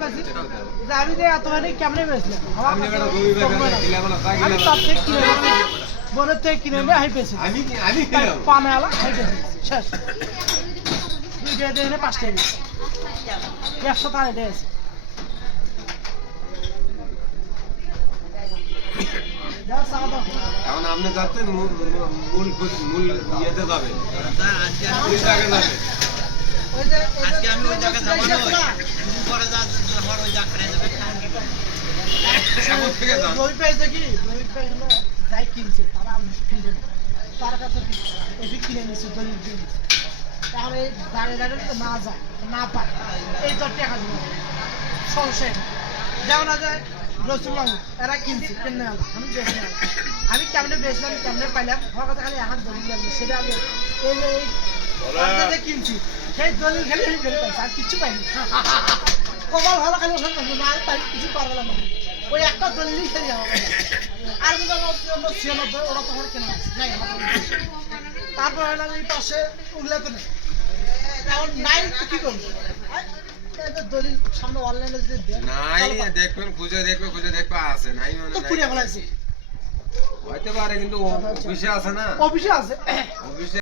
পাচ্ছি যে আমি যে এত মানে কেমনে বেচলাম আমি তার থেকে কিনে বনের থেকে কিনে নিয়ে হাই পেয়েছি পানে আলা হাই পেয়েছি শেষ 2 টাকা দিয়ে 5 টাকা 100 টাকা এটা আছে এখন আপনি যাচ্ছেন মূল ইয়েতে যাবেন আজকে আমি ওই জায়গায় যাবো না পরে আমার ওই জায়গায় দই পেয়েছে কি দই পেয়েছে যাই কিনছে তারা তার কাছে এসে কিনে নিচ্ছে দই কিনে তাহলে দাঁড়িয়ে দাঁড়িয়ে তো না যায় না পায় এই তো টাকা দিল সংশয় যেমন না যায় রসুন এরা কিনছে কেনে আলো আমি বেশি আমি কেমনে বেচলাম কেমনে পাইলাম আমার কাছে খালি হাত দলিল লাগবে সেটা আমি এই কিনছি সেই দলিল খালি আমি বের পাইছি আর কিছু পাইনি কপাল ভালো খালি ওখানে পাইনি না তাই কিছু পারবে না ওই একটা দলিলই খেয়ে যাওয়া আর কিন্তু আমার 96 ওরা তোমার কেনা আছে নাই তারপর হলো এই পাশে উগলা তো নেই এখন নাই তো কি করবো দলিল সামনে অনলাইনে যদি দেন নাই দেখবেন খুঁজে দেখবে আছে নাই মানে তো পুড়িয়ে ফেলাইছি হইতে পারে কিন্তু অফিসে আছে না অফিসে আছে অফিসে